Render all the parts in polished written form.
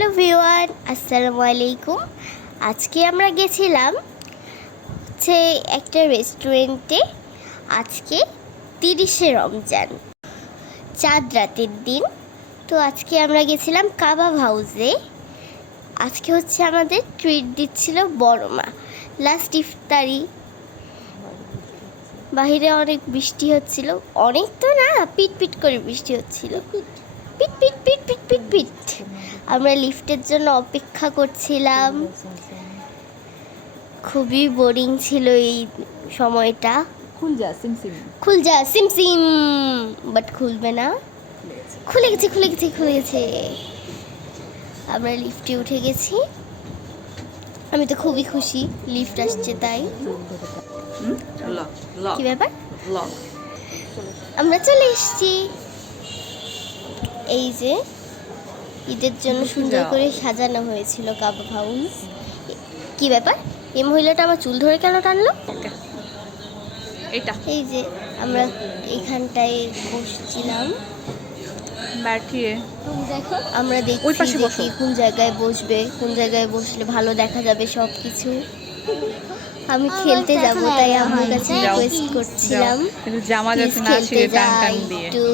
Hello viewer, আসসালামু আলাইকুম। আজকে আমরা গেছিলাম একটা রেস্টুরেন্টে। আজকে 30শে রমজান, চাঁদ রাতের দিন। তো আজকে আমরা গেছিলাম কাবাব হাউসে। আজকে আমাদের ট্রিট দিচ্ছিল বড় মা। লাস্ট ইফতারি। বাহিরে অনেক বৃষ্টি হচ্ছিল, অনেক তো না, পিট পিট করে বৃষ্টি হচ্ছিল, পিট পিট পিট পিট পিট পিট। আমরা লিফটের জন্য অপেক্ষা করছিলাম। খুবই বোরিং ছিল এই সময়টা। খুল যা সিমসিম, খুল যা সিমসিম, বাট খুলবে না। খুলে গেছে খুলে গেছে খুলে গেছে। আমরা লিফটে উঠে গেছি। আমি তো খুবই খুশি, লিফট আসছে তাই। কি ব্যাপার? আমরা চলে এসেছি। এই যে ঈদের জন্য সুন্দর করে সাজানো হয়েছিল কাবাব হাউস। কি ব্যাপার, এই মহিলাটা আমার চুল ধরে কেন টানলো? এটা এই যে আমরা এইখানটায় বসছিলাম। ব্যাঠিয়ে দেখো, আমরা ওই পাশে দেখি বসো। কোন জায়গায় বসবে, কোন জায়গায় বসলে ভালো দেখা যাবে সব কিছু। আমি খেলতে যাব, তাই আমার কাছে রিকোয়েস্ট করছিলাম কিন্তু জামা প্লিজ যাচ্ছে না, খেলতে ছিঁড়ে টান যাই টান দিয়ে। একটু।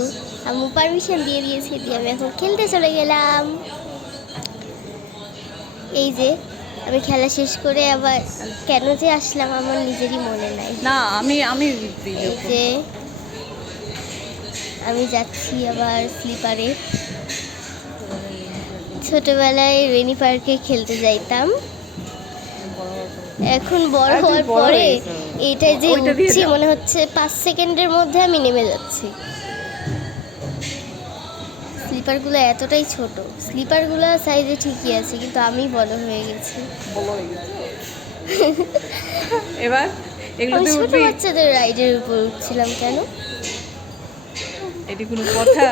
আম্মু পারমিশন দিয়ে দিয়েছে, দিয়ে আমি এখন খেলতে চলে গেলাম। এই যে আমি খেলা শেষ করে আবার কেন যে আসলাম আমার নিজেরই মনে নাই। না, আমি এই যে আমি যাচ্ছি আবার স্লিপারে। ছোটবেলায় রেনি পার্কে খেলতে যাইতাম। এখন বড় আর তুই হওয়ার বড় পরে হয়ে গেছো। এইটা যে ওইটা দিয়ে উঠছি দাও। মনে হচ্ছে 5 সেকেন্ডের মধ্যে আমি নেমে যাচ্ছি। স্লিপারগুলো এতটাই ছোট, স্লিপারগুলো সাইজে ঠিকই আছে, কিন্তু আমি বড় হয়ে গেছি। এবার এগুলো আমি তুই ছোট উঠবি? বাচ্চাদের রাইডের উপর উঠছিলাম কেন? এটি কোনো কথা?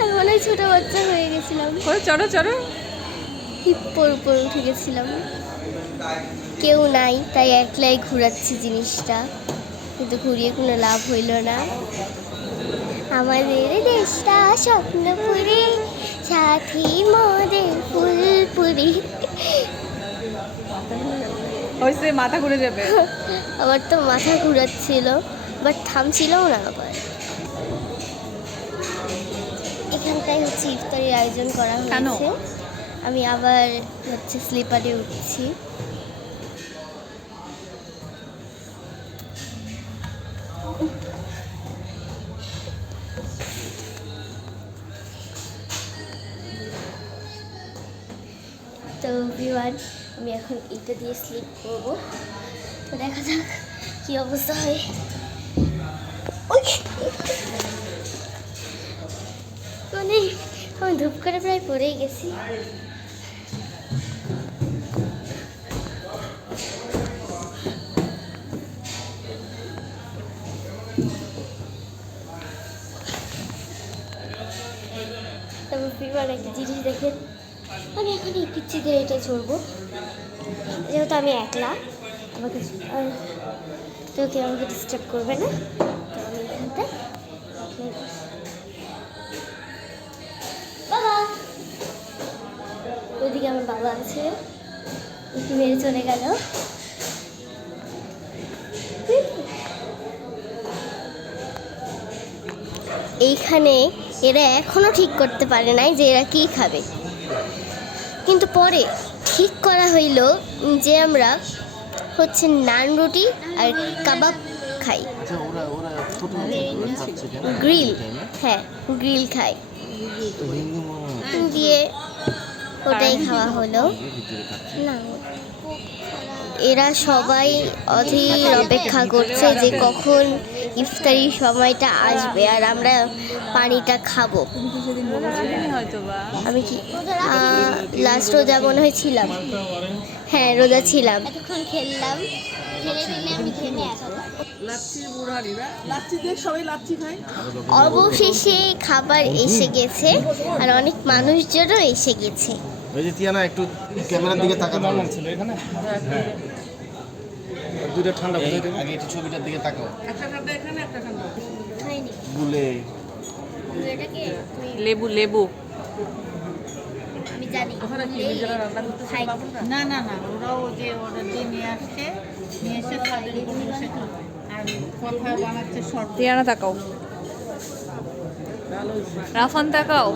আমি মনে হয় ছোট বাচ্চা হয়ে গেছিলাম। করে চড়ো চড়ো। হিপ্পোর উপর উঠে গেছিলাম। কেউ নাই তাই একলাই ঘুরাচ্ছি জিনিসটা, কিন্তু ঘুরিয়ে কোনো লাভ হইল না। আমাদের দেশটা স্বপ্নপুরি, সাথী মোদের ফুলপুরি। হয়েছে, মাথা ঘুরে যাবে। আমার তো মাথা ঘুরাচ্ছিল, বাট থামছিলও না। আবার এখানটায় ইফতারির আয়োজন করা কেন? হয়েছে। আমি আবার স্লিপারে উঠছি। তো ভিউয়ার, আমি এখন এটা দিয়ে স্লিপ করব। তো দেখা যাক কি অবস্থা হয়। মানে আমি ধূপ করে প্রায় পড়েই গেছি। তবে ভিউয়ার একটা জিনিস দেখেন, আমি এখন এই পিচ্ছি দিয়ে এটা চড়বো, যেহেতু আমি একলা, আমাকে তো কেউ আমাকে ডিস্টার্ব করবে না। তো আমি এখানটায় বাবা, ওইদিকে আমার বাবা আছে, একটু মেরে চলে গেল। এইখানে এরা এখনো ঠিক করতে পারে নাই যে এরা কি খাবে, কিন্তু পরে ঠিক করা হইল যে আমরা নান রুটি আর কাবাব খাই। গ্রিল, হ্যাঁ গ্রিল খাই দিয়ে ওটাই খাওয়া হলো। না, এরা সবাই অধীর অপেক্ষা করছে যে কখন ইফতারির সময়টা আসবে আর আমরা পানিটা খাবো। হয়তো বা আমি কি লাস্ট রোজা মনে হয় ছিলাম, হ্যাঁ রোজা ছিলাম। এতক্ষণ খেললাম, অবশেষে খাবার এসে গেছে আর অনেক মানুষজনও এসে গেছে। ওই যে তিয়ানা একটু ক্যামেরার দিকে তাকাও। ছিল এখানে দুটো ঠান্ডা আগে একটু ছবিটার দিকে তাকাও। একটা ঠান্ডা এখানে, একটা ঠান্ডা হয়নি বুলে এটাকে লেবু লেবু আমি জানি জানি ওখানে কি নিজেরা রান্না করতে খাই। পারবো না? না না না, ওরাও যে অর্ডার দিয়ে নিয়ে আসছে, নিয়ে এসে তাদের উপর বসে আর কথা বানাচ্ছে শর্ট। টিয়ানা তাকাও, রাফান তাকাও।